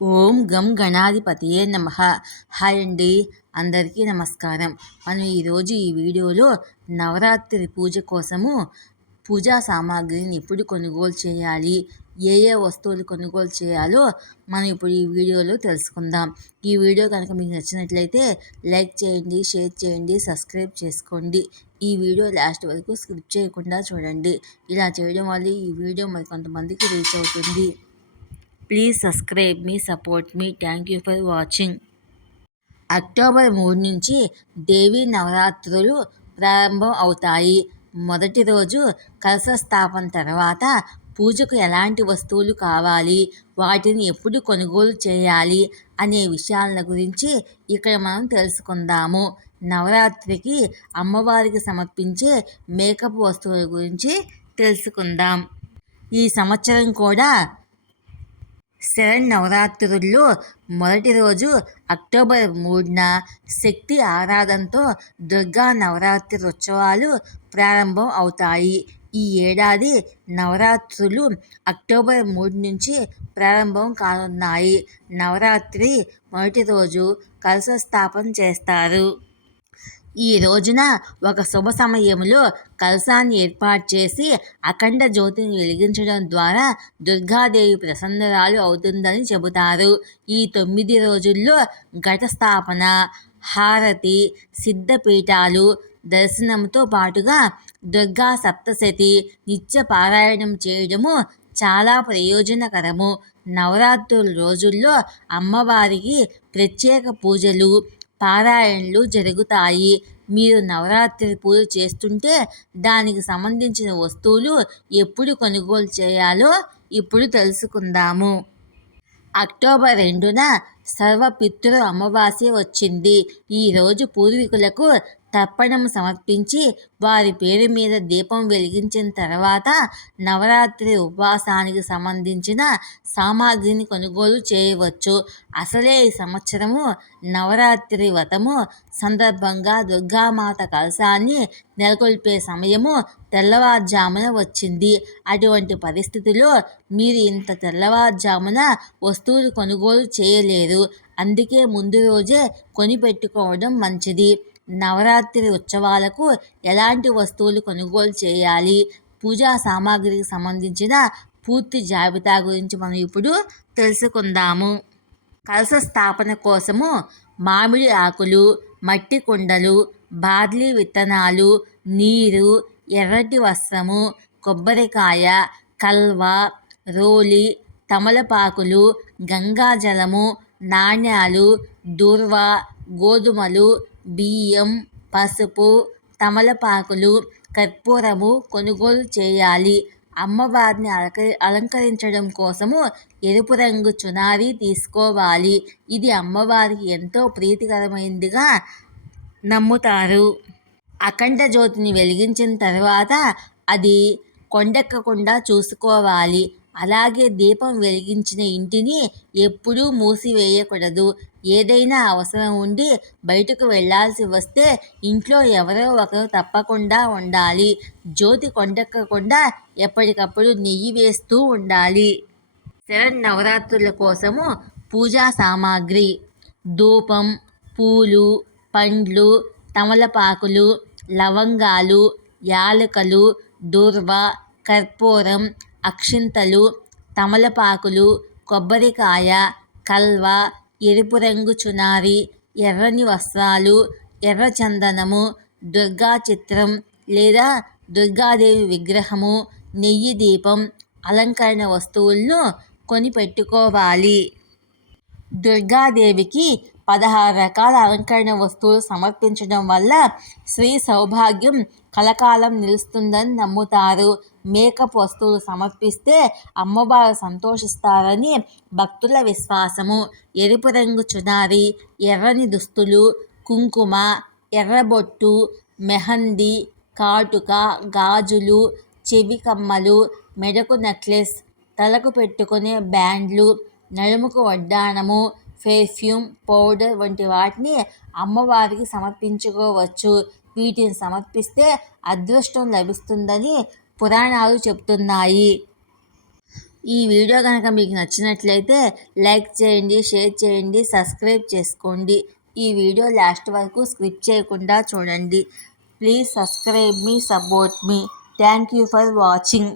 ఓం గం గణాధిపతియే నమః. హాయ్ అండి, అందరికీ నమస్కారం. మనం ఈరోజు ఈ వీడియోలో నవరాత్రి పూజ కోసము పూజా సామాగ్రిని ఎప్పుడు కొనుగోలు చేయాలి, ఏ ఏ వస్తువులు కొనుగోలు చేయాలో మనం ఇప్పుడు ఈ వీడియోలో తెలుసుకుందాం. ఈ వీడియో కనుక మీకు నచ్చినట్లయితే లైక్ చేయండి, షేర్ చేయండి, సబ్స్క్రైబ్ చేసుకోండి. ఈ వీడియో లాస్ట్ వరకు స్కిప్ చేయకుండా చూడండి. ఇలా చేయడం వల్ల ఈ వీడియో మరి కొంతమందికి రీచ్ అవుతుంది. Please subscribe me, support me. Thank you for watching. October 3 నుంచి దేవీ నవరాత్రులు ప్రారంభం అవుతాయి. మొదటి రోజు కలశ స్థాపన తర్వాత పూజకు ఎలాంటి వస్తువులు కావాలి, వాటిని ఎప్పుడు కొనుగోలు చేయాలి అనే విషయాల గురించి ఇక్కడ మనం తెలుసుకుందాము. నవరాత్రికి అమ్మవారికి సమర్పించే మేకప్ వస్తువుల గురించి తెలుసుకుందాం. ఈ సంవత్సరం కూడా శరన్నవరాత్రుల్లో మొదటి రోజు అక్టోబర్ 3న శక్తి ఆరాధనతో దుర్గా నవరాత్రి ఉత్సవాలు ప్రారంభం అవుతాయి. ఈ ఏడాది నవరాత్రులు అక్టోబర్ 3 నుంచి ప్రారంభం కానున్నాయి. నవరాత్రి మొదటి రోజు కలశ స్థాపన చేస్తారు. ఈ రోజున ఒక శుభ సమయంలో కలశాన్ని ఏర్పాటు చేసి అఖండ జ్యోతిని వెలిగించడం ద్వారా దుర్గాదేవి ప్రసన్నరాలు అవుతుందని చెబుతారు. ఈ 9 రోజుల్లో ఘట స్థాపన, హారతి, సిద్ధపీఠాలు దర్శనంతో పాటుగా దుర్గా సప్తశతి నిత్య పారాయణం చేయడము చాలా ప్రయోజనకరము. నవరాత్రుల రోజుల్లో అమ్మవారికి ప్రత్యేక పూజలు, పారాయణలు జరుగుతాయి. మీరు నవరాత్రి పూజ చేస్తుంటే దానికి సంబంధించిన వస్తువులు ఎప్పుడు కొనుగోలు చేయాలో ఇప్పుడు తెలుసుకుందాము. అక్టోబర్ 2న సర్వపితృ అమావాస్య వచ్చింది. ఈరోజు పూర్వీకులకు తర్పణం సమర్పించి వారి పేరు మీద దీపం వెలిగించిన తర్వాత నవరాత్రి ఉపవాసానికి సంబంధించిన సామాగ్రిని కొనుగోలు చేయవచ్చు. అసలే ఈ సంవత్సరము నవరాత్రి వ్రతము సందర్భంగా దుర్గామాత కలశాన్ని నెలకొల్పే సమయము తెల్లవారుజామున వచ్చింది. అటువంటి పరిస్థితిలో మీరు ఇంత తెల్లవారుజామున వస్తువులు కొనుగోలు చేయలేరు. అందుకే ముందు రోజే కొనిపెట్టుకోవడం మంచిది. నవరాత్రి ఉత్సవాలకు ఎలాంటి వస్తువులు కొనుగోలు చేయాలి, పూజా సామాగ్రికి సంబంధించిన పూర్తి జాబితా గురించి మనం ఇప్పుడు తెలుసుకుందాము. కలశ స్థాపన కోసము మామిడి ఆకులు, మట్టి కుండలు, బార్లీ విత్తనాలు, నీరు, ఎర్రటి వస్త్రము, కొబ్బరికాయ, కల్వ, రోలి, తమలపాకులు, గంగాజలము, నాణ్యాలు, దూర్వ, గోధుమలు, బియ్యం, పసుపు, తమలపాకులు, కర్పూరము కొనుగోలు చేయాలి. అమ్మవారిని అలంకరించడం కోసము ఎరుపు రంగు చునారి తీసుకోవాలి. ఇది అమ్మవారికి ఎంతో ప్రీతికరమైనదిగా నమ్ముతారు. అఖండ జ్యోతిని వెలిగించిన తర్వాత అది కొండెక్కకుండా చూసుకోవాలి. అలాగే దీపం వెలిగించిన ఇంటిని ఎప్పుడూ మూసివేయకూడదు. ఏదైనా అవసరం ఉండి బయటకు వెళ్లాల్సి వస్తే ఇంట్లో ఎవరో ఒకరు తప్పకుండా ఉండాలి. జ్యోతి కొండెక్కకుండా ఎప్పటికప్పుడు నెయ్యి వేస్తూ ఉండాలి. శరన్నవరాత్రుల కోసము పూజా సామాగ్రి: ధూపం, పూలు, పండ్లు, తమలపాకులు, లవంగాలు, యాలకులు, దూర్వ, కర్పూరం, అక్షింతలు, తమలపాకులు, కొబ్బరికాయ, కల్వ, ఎరుపు రంగు చునారి, ఎర్రని వస్త్రాలు, ఎర్ర చందనము, దుర్గా చిత్రం లేదా దుర్గాదేవి విగ్రహము, నెయ్యి దీపం, అలంకరణ వస్తువులను కొనిపెట్టుకోవాలి. దుర్గాదేవికి 16 రకాల అలంకరణ వస్తువులు సమర్పించడం వల్ల స్త్రీ సౌభాగ్యం కలకాలం నిలుస్తుందని నమ్ముతారు. మేకప్ వస్తువులు సమర్పిస్తే అమ్మవారు సంతోషిస్తారని భక్తుల విశ్వాసము. ఎరుపు రంగు చునారి, ఎర్రని దుస్తులు, కుంకుమ, ఎర్రబొట్టు, మెహందీ, కాటుక, గాజులు, చెవి కమ్మలు, మెడకు నెక్లెస్, తలకు పెట్టుకునే బ్యాండ్లు, నడుముకు వడ్డాణము, పెర్ఫ్యూమ్, పౌడర్ వంటి వాటిని అమ్మవారికి సమర్పించుకోవచ్చు. వీటిని సమర్పిస్తే అదృష్టం లభిస్తుందని పురాణాలు చెబుతున్నాయి. ఈ వీడియో కనుక మీకు నచ్చినట్లయితే లైక్ చేయండి, షేర్ చేయండి, సబ్స్క్రైబ్ చేసుకోండి. ఈ వీడియో లాస్ట్ వరకు స్కిప్ చేయకుండా చూడండి. Please subscribe me, support me. Thank you for watching.